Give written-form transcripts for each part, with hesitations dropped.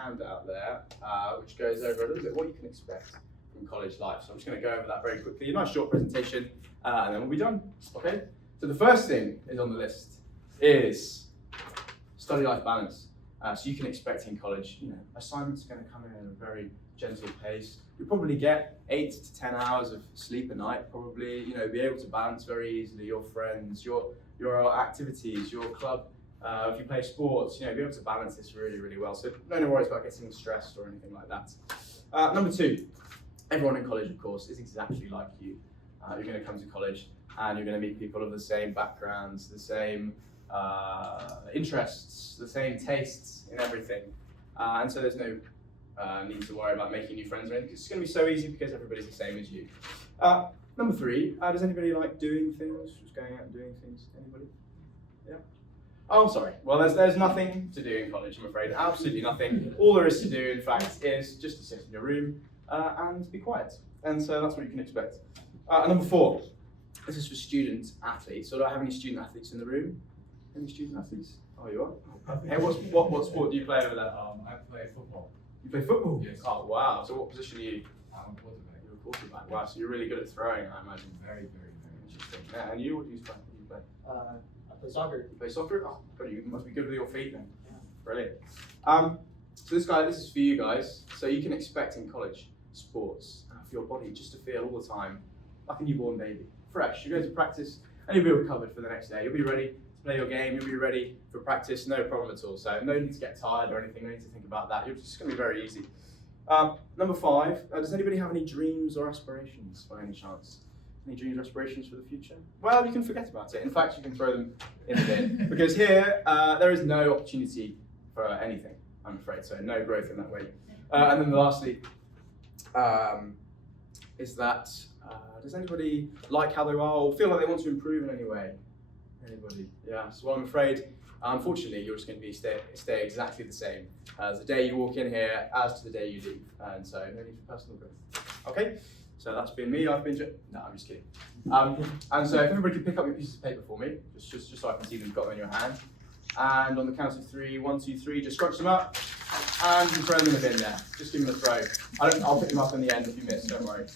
handout there, which goes over a little bit what you can expect from college life. So I'm just going to go over that very quickly. A nice short presentation, and then we'll be done. Okay. So the first thing is on the list is study life balance. So you can expect in college, assignments are going to come in at a very gentle pace. You'll probably get 8 to 10 hours of sleep a night, probably, be able to balance very easily your friends, your activities, your club, if you play sports, be able to balance this really, really well. So no worries about getting stressed or anything like that. Number 2, everyone in college, of course, is exactly like you. You're going to come to college and you're going to meet people of the same backgrounds, the same interests, the same tastes in everything. And so there's no need to worry about making new friends or anything. It's going to be so easy because everybody's the same as you. Number 3, does anybody like doing things? Just going out and doing things? Anybody? Yeah? Oh, sorry. Well, there's nothing to do in college, I'm afraid. Absolutely nothing. All there is to do, in fact, is just to sit in your room and be quiet. And so that's what you can expect. Number 4, this is for student athletes. So do I have any student athletes in the room? Any student athletes? Oh, you are? Hey, what sport do you play over there? I play football. You play football? Yes. Oh, wow. So what position are you? I'm a quarterback. You're a quarterback. Wow, so you're really good at throwing, I imagine. Very, very, very. Interesting. Yeah, and you, what do you play? I play soccer. You play soccer? Oh, God, you must be good with your feet then. Yeah. Brilliant. So this is for you guys. So you can expect in college sports for your body just to feel all the time like a newborn baby, fresh. You go to practice and you'll be recovered for the next day. You'll be ready to play your game. You'll be ready for practice. No problem at all. So no need to get tired or anything. No need to think about that. You're just going to be very easy. Number 5. Does anybody have any dreams or aspirations by any chance? Any dreams or aspirations for the future? Well, you can forget about it. In fact, you can throw them in the bin because here there is no opportunity for anything, I'm afraid. So no growth in that way. And then lastly is that does anybody like how they are or feel like they want to improve in any way? Anybody? Yeah. So I'm afraid, unfortunately, you're just going to be stay exactly the same as the day you walk in here as to the day you leave. And so no need for personal growth. Okay. So that's been me. I've been. No, I'm just kidding. And so if everybody could pick up your pieces of paper for me, just so I can see that you've got them in your hand. And on the count of 3, 1, 2, 3, just scrunch them up and throw them in the bin there. Just give them a throw. I'll pick them up in the end if you miss. Don't worry.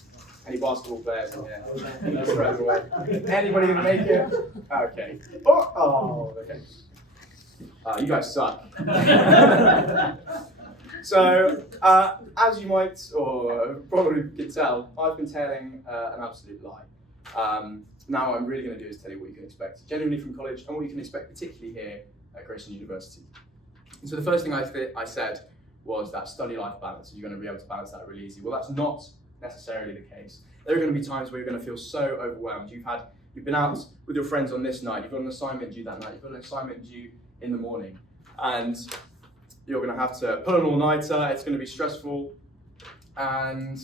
Any basketball players in here? Just throw them away. Anybody gonna make it? Okay. Oh, okay. You guys suck. So, as you might or probably could tell, I've been telling an absolute lie. Now what I'm really going to do is tell you what you can expect genuinely from college and what you can expect particularly here at Graceland University. And so the first thing I said was that study life balance. You're going to be able to balance that really easy. Well, that's not necessarily the case. There are going to be times where you're going to feel so overwhelmed. You've been out with your friends on this night. You've got an assignment due that night. You've got an assignment due in the morning, and you're going to have to put an all-nighter. It's going to be stressful, and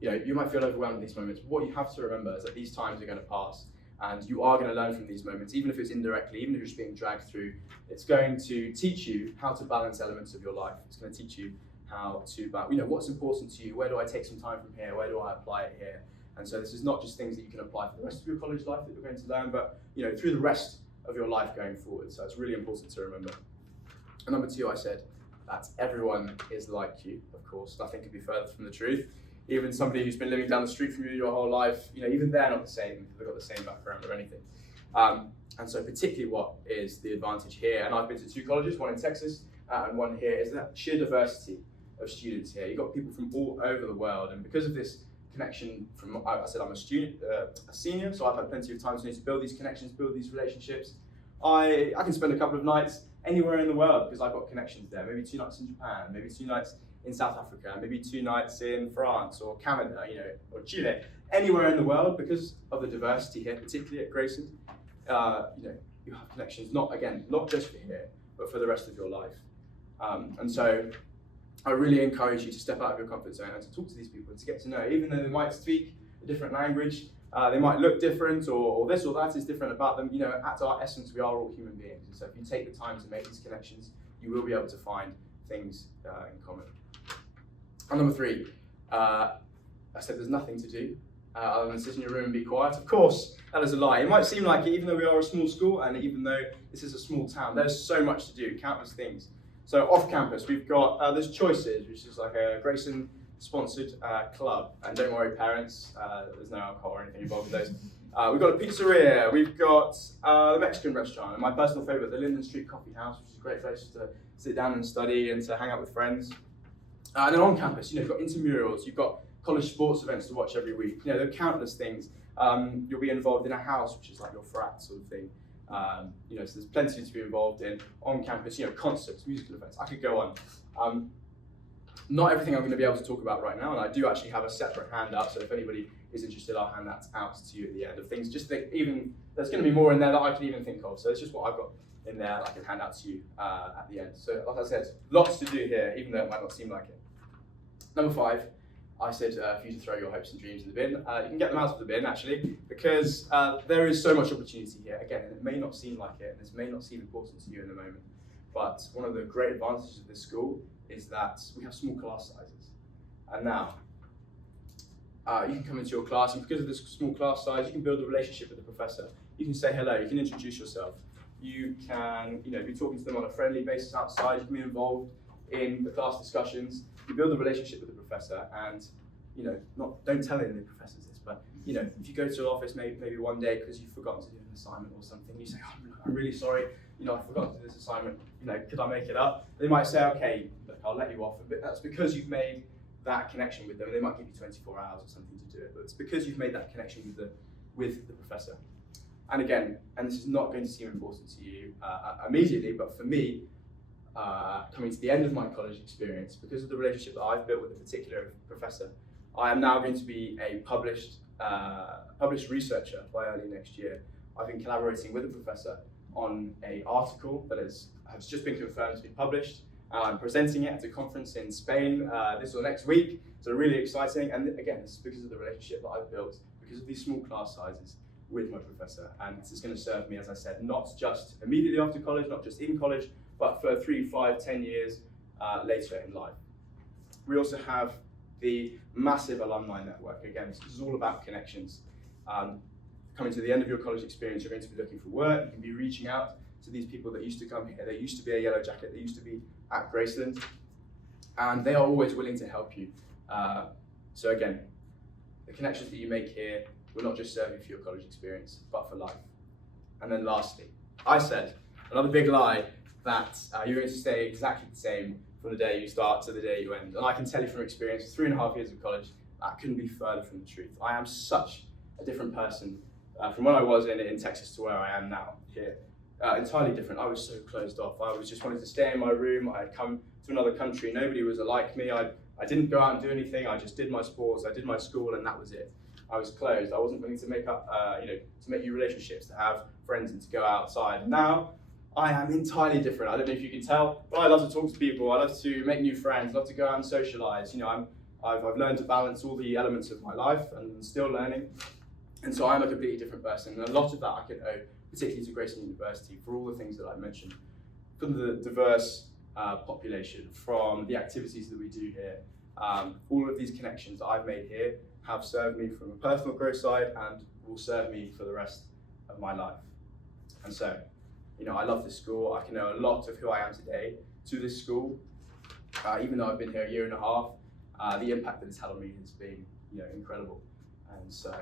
you might feel overwhelmed in these moments. But what you have to remember is that these times are going to pass, and you are going to learn from these moments, even if it's indirectly, even if you're just being dragged through. It's going to teach you how to balance elements of your life. It's going to teach you how to, what's important to you. Where do I take some time from here? Where do I apply it here? And so this is not just things that you can apply for the rest of your college life that you're going to learn, but through the rest of your life going forward. So it's really important to remember. And number 2, I said that everyone is like you, of course. Nothing could be further from the truth. Even somebody who's been living down the street from you your whole life, even they're not the same. They've got the same background or anything. And so particularly what is the advantage here, and I've been to 2 colleges, one in Texas and one here, is that sheer diversity of students here. You've got people from all over the world, and because of this connection I said I'm a student, a senior, so I've had plenty of time to build these connections, build these relationships. I can spend a couple of nights anywhere in the world because I've got connections there. Maybe 2 nights in Japan, maybe 2 nights in South Africa, maybe 2 nights in France or Canada, or Chile. Anywhere in the world, because of the diversity here, particularly at Graceland, you have connections not just for here, but for the rest of your life. And so I really encourage you to step out of your comfort zone and to talk to these people and to get to know, even though they might speak a different language, they might look different, or this or that is different about them. At our essence, we are all human beings. And so if you take the time to make these connections, you will be able to find things in common. And number 3, I said there's nothing to do other than sit in your room and be quiet. Of course, that is a lie. It might seem like it, even though we are a small school and even though this is a small town, there's so much to do, countless things So off campus, we've got, there's Choices, which is like a Graceland sponsored club. And don't worry parents, there's no alcohol or anything involved with those. We've got a pizzeria, we've got the Mexican restaurant, and my personal favourite, the Linden Street Coffee House, which is a great place to sit down and study and to hang out with friends. And then on campus, you've got intramurals, you've got college sports events to watch every week. There are countless things. You'll be involved in a house, which is like your frat sort of thing. So there's plenty to be involved in on campus. Concerts, musical events. I could go on. Not everything I'm going to be able to talk about right now, and I do actually have a separate handout. So if anybody is interested, I'll hand that out to you at the end of things. Just think, even there's going to be more in there that I can even think of. So it's just what I've got in there that I can hand out to you at the end. So like I said, lots to do here, even though it might not seem like it. Number 5. I said for you to throw your hopes and dreams in the bin. You can get them out of the bin actually, because there is so much opportunity here. Again, and it may not seem like it, and this may not seem important to you in the moment, but one of the great advantages of this school is that we have small class sizes. And now, you can come into your class, and because of this small class size, you can build a relationship with the professor. You can say hello, you can introduce yourself. You can be talking to them on a friendly basis outside, you can be involved in the class discussions. You build a relationship with the professor, and don't tell any of the professors this, but if you go to an office maybe one day because you've forgotten to do an assignment or something, you say, oh, I'm really sorry, I forgot to do this assignment, could I make it up? They might say, okay, look, I'll let you off, but that's because you've made that connection with them. They might give you 24 hours or something to do it, but it's because you've made that connection with the professor. And again, and this is not going to seem important to you immediately, but for me, coming to the end of my college experience, because of the relationship that I've built with a particular professor, I am now going to be a published researcher by early next year. I've been collaborating with a professor on an article that has just been confirmed to be published. I'm presenting it at a conference in Spain this or next week, so really exciting. And again, this is because of the relationship that I've built, because of these small class sizes with my professor. And this is going to serve me, as I said, not just immediately after college, not just in college, but for 3, 5, 10 years later in life. We also have the massive alumni network. Again, this is all about connections. Coming to the end of your college experience, you're going to be looking for work. You can be reaching out to these people that used to come here. They used to be a yellow jacket. They used to be at Graceland. And they are always willing to help you. So again, the connections that you make here will not just serve you for your college experience, but for life. And then lastly, I said, another big lie, that you're going to stay exactly the same from the day you start to the day you end. And I can tell you from experience, 3.5 years of college, that couldn't be further from the truth. I am such a different person from when I was in Texas to where I am now here. Entirely different. I was so closed off. I was just wanted to stay in my room. I had come to another country. Nobody was like me. I didn't go out and do anything. I just did my sports. I did my school, and that was it. I was closed. I wasn't willing to make up, to make new relationships, to have friends, and to go outside. Now, I am entirely different. I don't know if you can tell, but I love to talk to people. I love to make new friends. I love to go out and socialize. I've learned to balance all the elements of my life, and still learning. And so I'm a completely different person. And a lot of that I can owe, particularly to Graceland University, for all the things that I mentioned, from the diverse population, from the activities that we do here. All of these connections that I've made here have served me from a personal growth side and will serve me for the rest of my life. And so, I love this school. I can owe a lot of who I am today to this school. Even though I've been here a year and a half, the impact that it's had on me has been, incredible. And so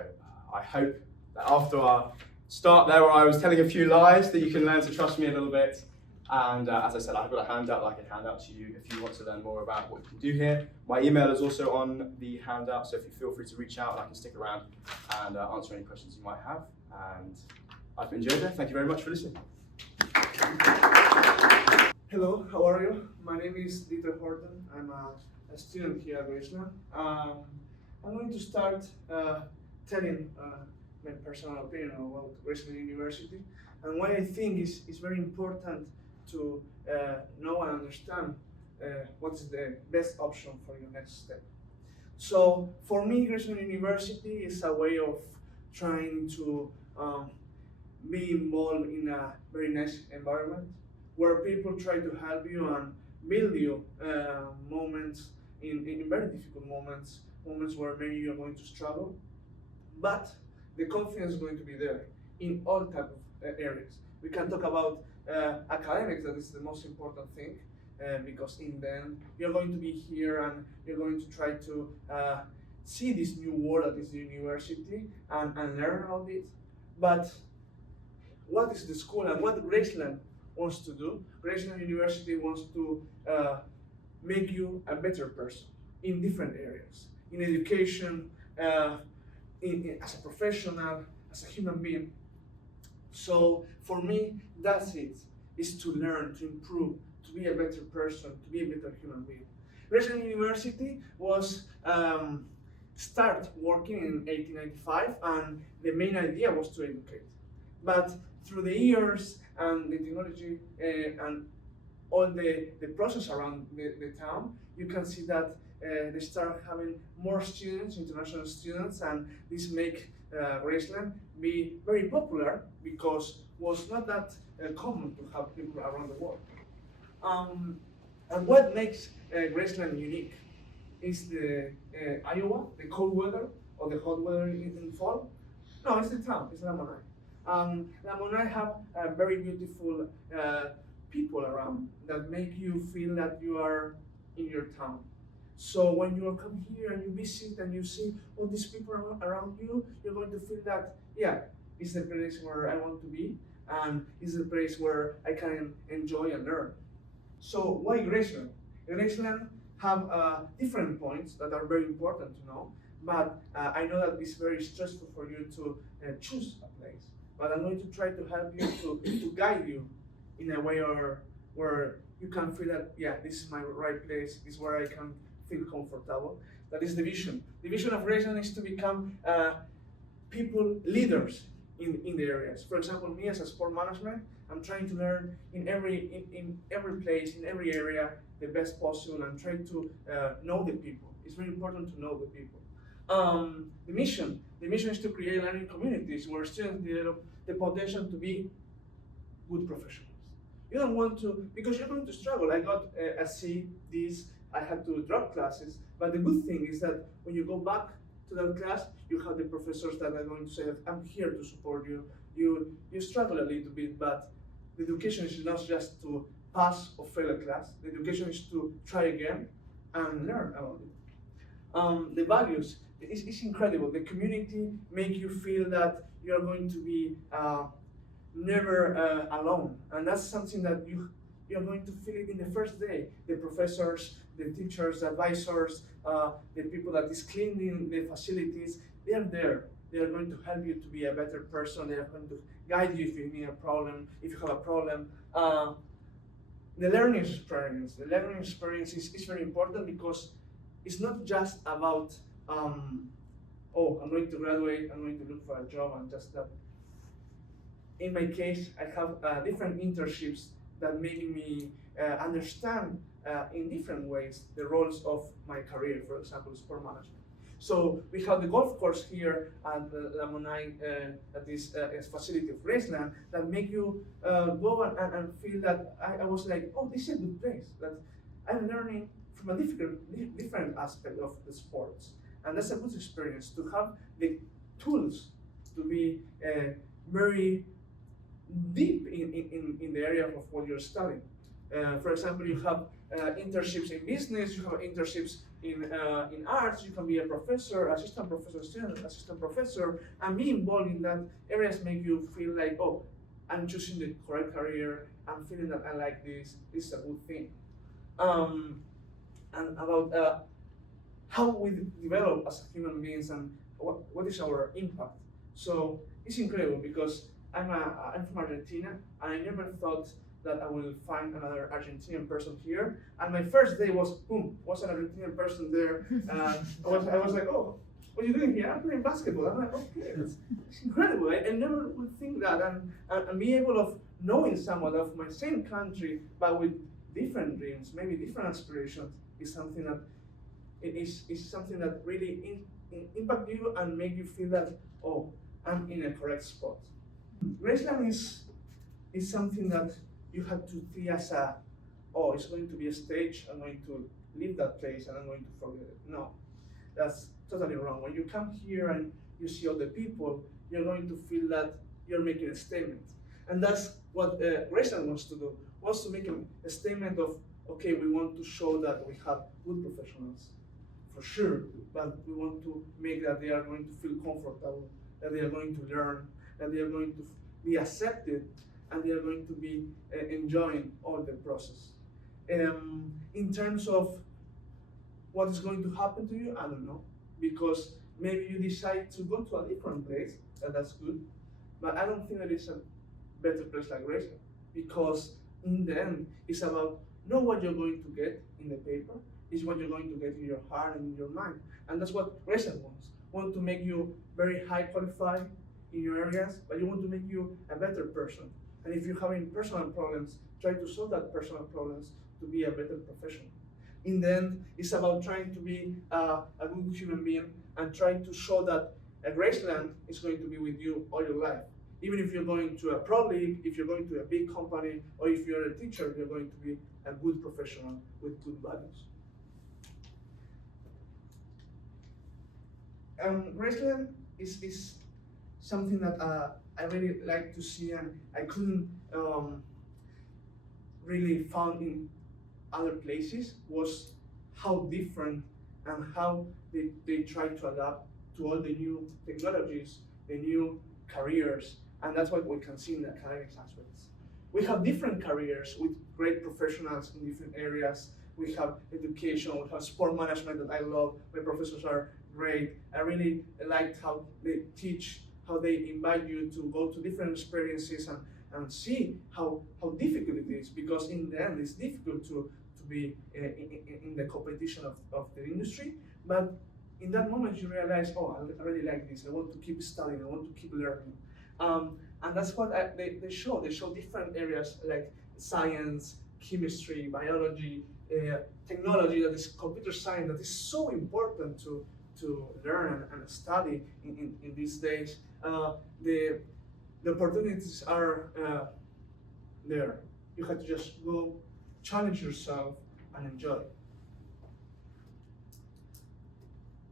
I hope that after our start there, where I was telling a few lies, that you can learn to trust me a little bit. And as I said, I've got a handout that I can hand out to you if you want to learn more about what you can do here. My email is also on the handout, so if you feel free to reach out, I can stick around and answer any questions you might have. And I've enjoyed it. Thank you very much for listening. Hello, how are you? My name is Horten. I'm a student here at Graceland. I'm going to start telling my personal opinion about Graceland University and why I think it's very important to know and understand what's the best option for your next step. So for me, Graceland University is a way of trying to be involved in a very nice environment where people try to help you and build you moments in very difficult moments where maybe you're going to struggle, but the confidence is going to be there in all type of areas. We can talk about academics, that is the most important thing, because in the end you're going to be here and you're going to try to see this new world that is the university and learn about it. But what is the school and what Graceland wants to do? Graceland University wants to make you a better person in different areas, in education, as a professional, as a human being. So for me, that's it, is to learn, to improve, to be a better person, to be a better human being. Graceland University was start working in 1895, and the main idea was to educate. But through the years and the technology and all the process around the town, you can see that they start having more students, international students, and this make Graceland be very popular because was not that common to have people around the world. And what makes Graceland unique is the Iowa, the cold weather or the hot weather in fall. No, it's the town, it's Lamoni. Lamoni have very beautiful people around that make you feel that you are in your town. So when you come here and you visit and you see all these people around you, you're going to feel that, yeah, it's the place where I want to be, and it's the place where I can enjoy and learn. So why Graceland? Graceland have different points that are very important to know, but I know that it's very stressful for you to choose a place. But I'm going to try to help you to guide you in a way where you can feel that, yeah, this is my right place, this is where I can feel comfortable. That is the vision. The vision of Graceland is to become people, leaders in the areas. For example, me as a sport management, I'm trying to learn in every place, in every area, the best possible, and try to know the people. It's very important to know the people. The mission is to create learning communities where students develop the potential to be good professionals. You don't want to, because you're going to struggle. I got a C, this, I had to drop classes, but the good thing is that when you go back to that class, you have the professors that are going to say that I'm here to support you. You struggle a little bit, but the education is not just to pass or fail a class. The education is to try again and learn about it. The values, it's incredible. The community make you feel that you're going to be never alone, and that's something that you're going to feel it in the first day. The professors, the teachers, the advisors, the people that is cleaning the facilities, they are there. They are going to help you to be a better person. They are going to guide you if you need a problem, if you have a problem. The learning experience is very important because it's not just about, oh, I'm going to graduate, I'm going to look for a job, and just that. In my case, I have different internships that make me understand in different ways the roles of my career, for example, sport management. So we have the golf course here at the Lamoni, at this facility of Graceland, that make you go and feel that I was like, oh, this is a good place, that I'm learning from a different aspect of the sports. And that's a good experience, to have the tools to be very deep in the area of what you're studying. For example, you have internships in business, you have internships in arts, you can be a professor, assistant professor, student, assistant professor, and be involved in that areas make you feel like, oh, I'm choosing the correct career, I'm feeling that I like this is a good thing. And about how we develop as human beings and what is our impact. So it's incredible because I'm from Argentina, and I never thought that I will find another Argentinian person here. And my first day was, boom, was an Argentinian person there. I was like, oh, what are you doing here? I'm playing basketball. I'm like, okay, it's incredible. I never would think that. And be able of knowing someone of my same country, but with different dreams, maybe different aspirations, is something that is something that really impact you and make you feel that, oh, I'm in a correct spot. Graceland is something that you have to see as a, oh, it's going to be a stage, I'm going to leave that place and I'm going to forget it. No, that's totally wrong. When you come here and you see all the people, you're going to feel that you're making a statement. And that's what Graceland wants to do, wants to make a statement of okay, we want to show that we have good professionals, for sure, but we want to make that they are going to feel comfortable, that they are going to learn, that they are going to be accepted, and they are going to be enjoying all the process. In terms of what is going to happen to you, I don't know, because maybe you decide to go to a different place, and that's good, but I don't think that it's a better place like Graceland, because in the end, it's about not what you're going to get in the paper, it's what you're going to get in your heart and in your mind. And that's what Graceland wants. Want to make you very high qualified in your areas, but you want to make you a better person. And if you're having personal problems, try to solve that personal problems to be a better professional. In the end, it's about trying to be a good human being and trying to show that Graceland is going to be with you all your life. Even if you're going to a pro league, if you're going to a big company, or if you're a teacher, you're going to be a good professional with good values. Graceland is something that I really like to see, and I couldn't really found in other places, was how different and how they try to adapt to all the new technologies, the new careers, and that's what we can see in the academic aspects. We have different careers with great professionals in different areas. We have education, we have sport management that I love. My professors are great. I really liked how they teach, how they invite you to go to different experiences and see how difficult it is, because in the end it's difficult to be in the competition of the industry, but in that moment you realize, oh, I really like this, I want to keep studying, I want to keep learning. And that's what they show. They show different areas like science, chemistry, biology, technology, that is computer science, that is so important to learn and study in these days. The opportunities are there. You have to just go challenge yourself and enjoy.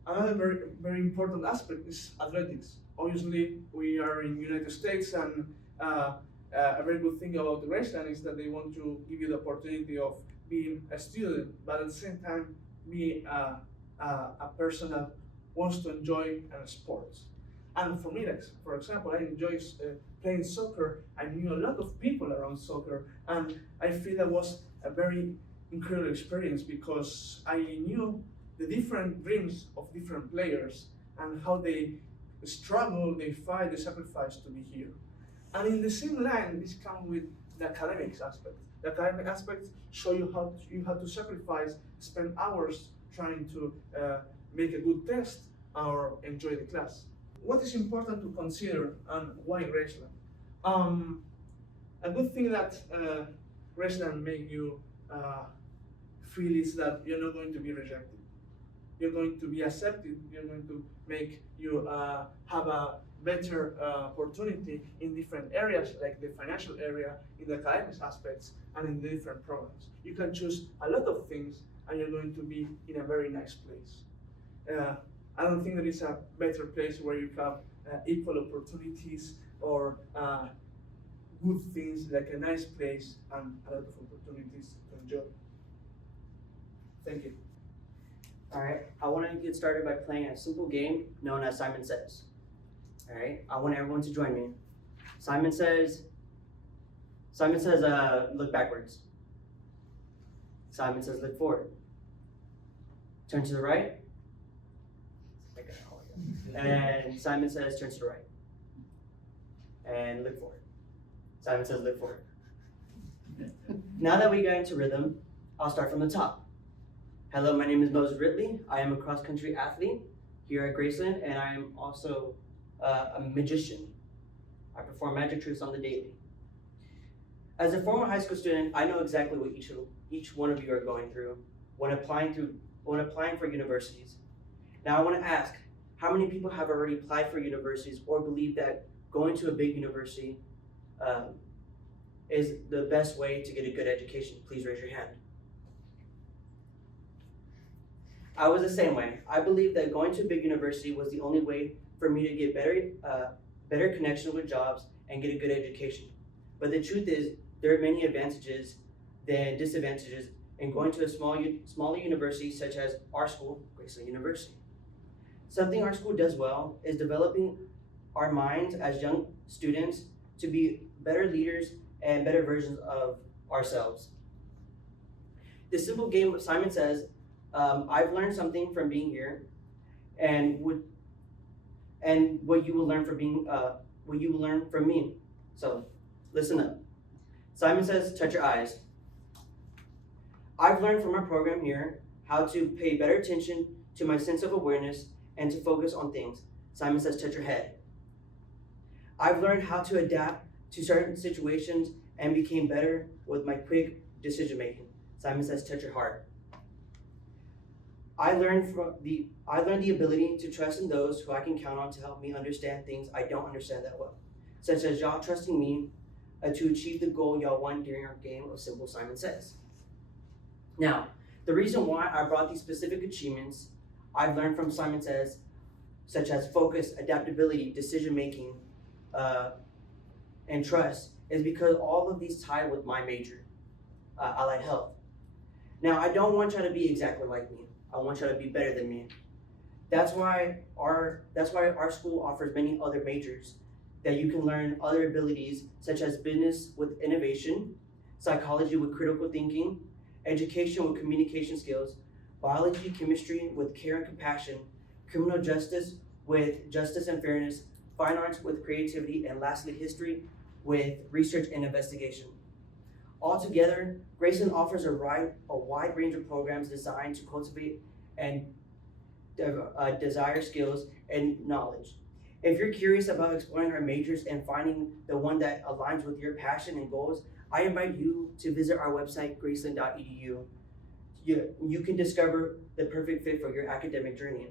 Another very, very important aspect is athletics. Obviously, we are in the United States, and a very good thing about the Graceland is that they want to give you the opportunity of being a student, but at the same time, be a person that wants to enjoy sports. And for me, like, for example, I enjoy playing soccer. I knew a lot of people around soccer, and I feel that was a very incredible experience, because I knew the different dreams of different players and how they struggle, they fight, they sacrifice to be here. And in the same line, this comes with the academics aspect. The academic aspects show you how you have to sacrifice, spend hours trying to make a good test or enjoy the class. What is important to consider, and why Graceland? A good thing that Graceland make you feel is that you're not going to be rejected. You're going to be accepted. You're going to make you have a better opportunity in different areas, like the financial area, in the academic aspects, and in the different programs. You can choose a lot of things, and you're going to be in a very nice place. I don't think there is a better place where you have equal opportunities or good things, like a nice place and a lot of opportunities to enjoy. Thank you. All right, I want to get started by playing a simple game known as Simon Says. All right, I want everyone to join me. Simon says, look backwards. Simon says, look forward. Turn to the right. And Simon says, turn to the right. And look forward. Simon says, look forward. Now that we got into rhythm, I'll start from the top. Hello, my name is Moses Ridley. I am a cross-country athlete here at Graceland, and I am also a magician. I perform magic tricks on the daily. As a former high school student, I know exactly what each one of you are going through when applying for universities. Now I want to ask, how many people have already applied for universities or believe that going to a big university is the best way to get a good education? Please raise your hand. I was the same way. I believed that going to a big university was the only way for me to get better connection with jobs and get a good education. But the truth is, there are many advantages than disadvantages and going to a smaller university such as our school, Graceland University. Something our school does well is developing our minds as young students to be better leaders and better versions of ourselves. The simple game of Simon Says, I've learned something from being here, and what you will learn from me. So listen up. Simon Says, touch your eyes. I've learned from our program here how to pay better attention to my sense of awareness and to focus on things. Simon Says, touch your head. I've learned how to adapt to certain situations and became better with my quick decision making. Simon Says, touch your heart. I learned the ability to trust in those who I can count on to help me understand things I don't understand that well, such as y'all trusting me to achieve the goal y'all want during our game of Simple Simon Says. Now, the reason why I brought these specific achievements I've learned from Simon Says, such as focus, adaptability, decision making, and trust, is because all of these tie with my major, allied health. Now, I don't want y'all to be exactly like me. I want y'all to be better than me. That's why our school offers many other majors that you can learn other abilities such as business with innovation, psychology with critical thinking, education with communication skills, biology, chemistry with care and compassion, criminal justice with justice and fairness, fine arts with creativity, and lastly, history with research and investigation. Altogether, Graceland offers a wide range of programs designed to cultivate and desire skills and knowledge. If you're curious about exploring our majors and finding the one that aligns with your passion and goals, I invite you to visit our website, graceland.edu. You can discover the perfect fit for your academic journey.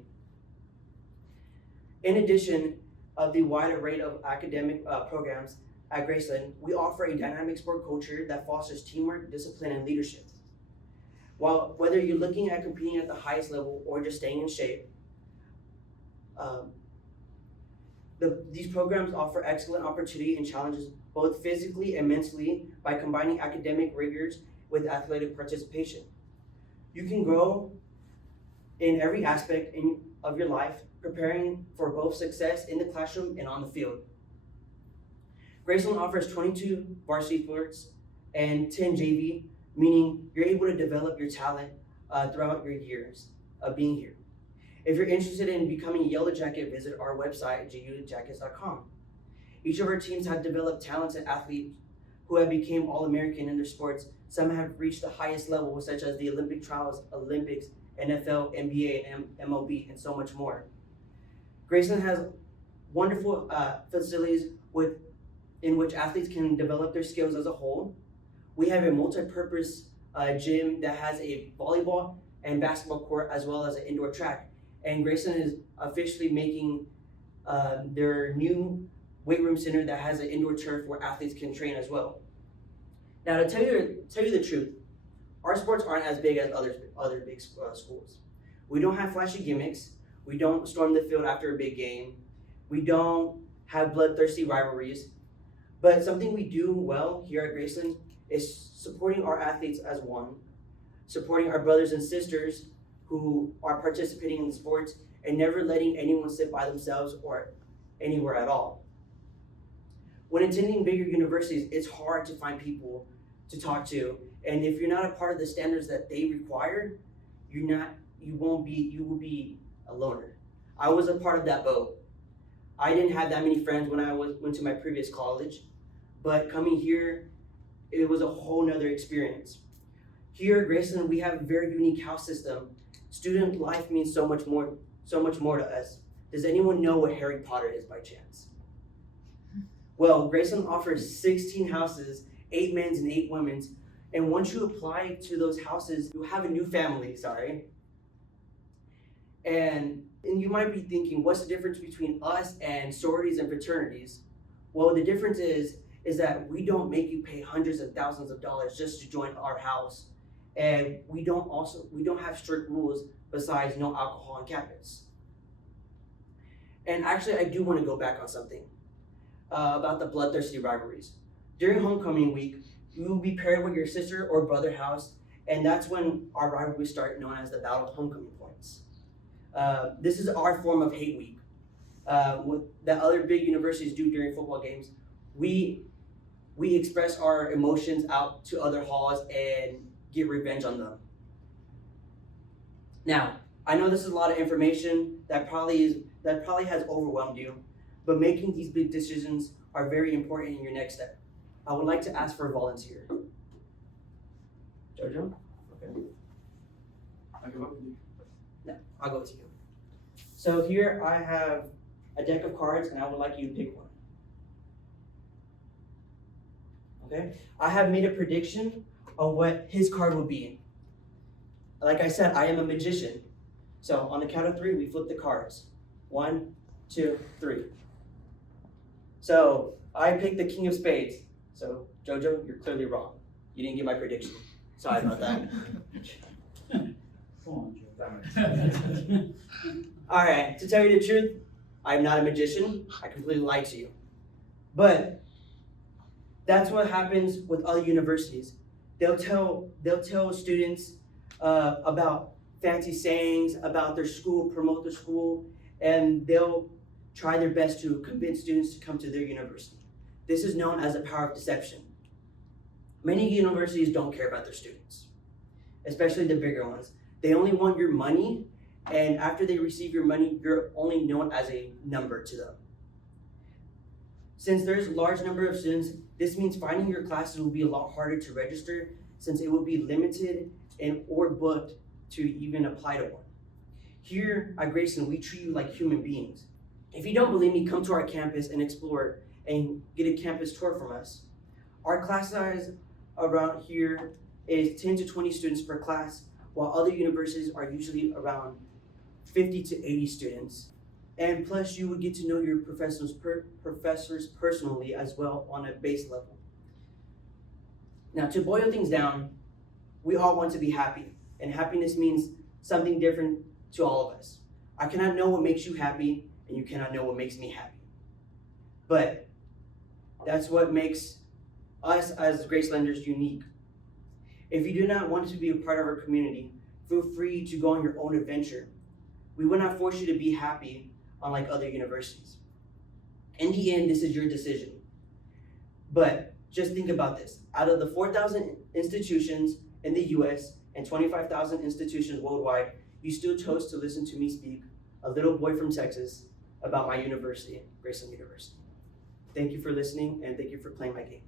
In addition of the wide array of academic programs at Graceland, we offer a dynamic sport culture that fosters teamwork, discipline, and leadership. While whether you're looking at competing at the highest level or just staying in shape, these programs offer excellent opportunity and challenges both physically and mentally by combining academic rigors with athletic participation. You can grow in every aspect of your life, preparing for both success in the classroom and on the field. Graceland offers 22 varsity sports and 10 JV, meaning you're able to develop your talent throughout your years of being here. If you're interested in becoming a Yellow Jacket, visit our website, jujackets.com. Each of our teams have developed talented athletes who have become All-American in their sports. Some have reached the highest level, such as the Olympic trials, Olympics, NFL, NBA, and MLB, and so much more. Graceland has wonderful facilities in which athletes can develop their skills as a whole. We have a multi-purpose gym that has a volleyball and basketball court as well as an indoor track. And Graceland is officially making their new weight room center that has an indoor turf where athletes can train as well. Now, to tell you the truth, our sports aren't as big as other big schools. We don't have flashy gimmicks. We don't storm the field after a big game. We don't have bloodthirsty rivalries. But something we do well here at Graceland is supporting our athletes as one, supporting our brothers and sisters who are participating in the sports, and never letting anyone sit by themselves or anywhere at all. When attending bigger universities, it's hard to find people to talk to, and if you're not a part of the standards that they require, you will be a loner. I was a part of that boat. I didn't have that many friends when I went to my previous college, but coming here, it was a whole nother experience. Here at Graceland, we have a very unique house system. Student life means so much more to us. Does anyone know what Harry Potter is by chance? Well, Graceland offers 16 houses, 8 men's and 8 women's, and once you apply to those houses, you have a new family, And you might be thinking, what's the difference between us and sororities and fraternities? Well, the difference is that we don't make you pay hundreds of thousands of dollars just to join our house. And we don't have strict rules besides no alcohol on campus. And actually, I do want to go back on something about the bloodthirsty rivalries. During homecoming week, you will be paired with your sister or brother house, And that's when our rivalry started, known as the Battle of Homecoming Points. This is our form of hate week. What that other big universities do during football games, we express our emotions out to other halls and get revenge on them. Now, I know this is a lot of information that probably has overwhelmed you, but making these big decisions are very important in your next step. I would like to ask for a volunteer. Jojo? Okay. I go up with you. No, I'll go with you. So here I have a deck of cards, and I would like you to pick one. Okay? I have made a prediction of what his card will be. Like I said, I am a magician. So on the count of 3, we flip the cards. 1, 2, 3. So I picked the King of Spades. So Jojo, you're clearly wrong. You didn't get my prediction. Sorry about that. Come on, Joe. All right, to tell you the truth, I'm not a magician. I completely lied to you. But that's what happens with other universities. They'll tell students about fancy sayings about their school, promote their school, and they'll try their best to convince students to come to their university. This is known as the power of deception. Many universities don't care about their students, especially the bigger ones. They only want your money, and after they receive your money, you're only known as a number to them. Since there's a large number of students, this means finding your classes will be a lot harder to register, since it will be limited and or booked to even apply to one. Here at Graceland, we treat you like human beings. If you don't believe me, come to our campus and explore and get a campus tour from us. Our class size around here is 10 to 20 students per class, while other universities are usually around 50 to 80 students. And plus, you would get to know your professors personally as well on a base level. Now, to boil things down, we all want to be happy, and happiness means something different to all of us. I cannot know what makes you happy, and you cannot know what makes me happy. But that's what makes us as Gracelanders unique. If you do not want to be a part of our community, feel free to go on your own adventure. We will not force you to be happy, unlike other universities. In the end, this is your decision. But just think about this. Out of the 4,000 institutions in the US and 25,000 institutions worldwide, you still chose to listen to me speak, a little boy from Texas, about my university, Graceland University. Thank you for listening, and thank you for playing my game.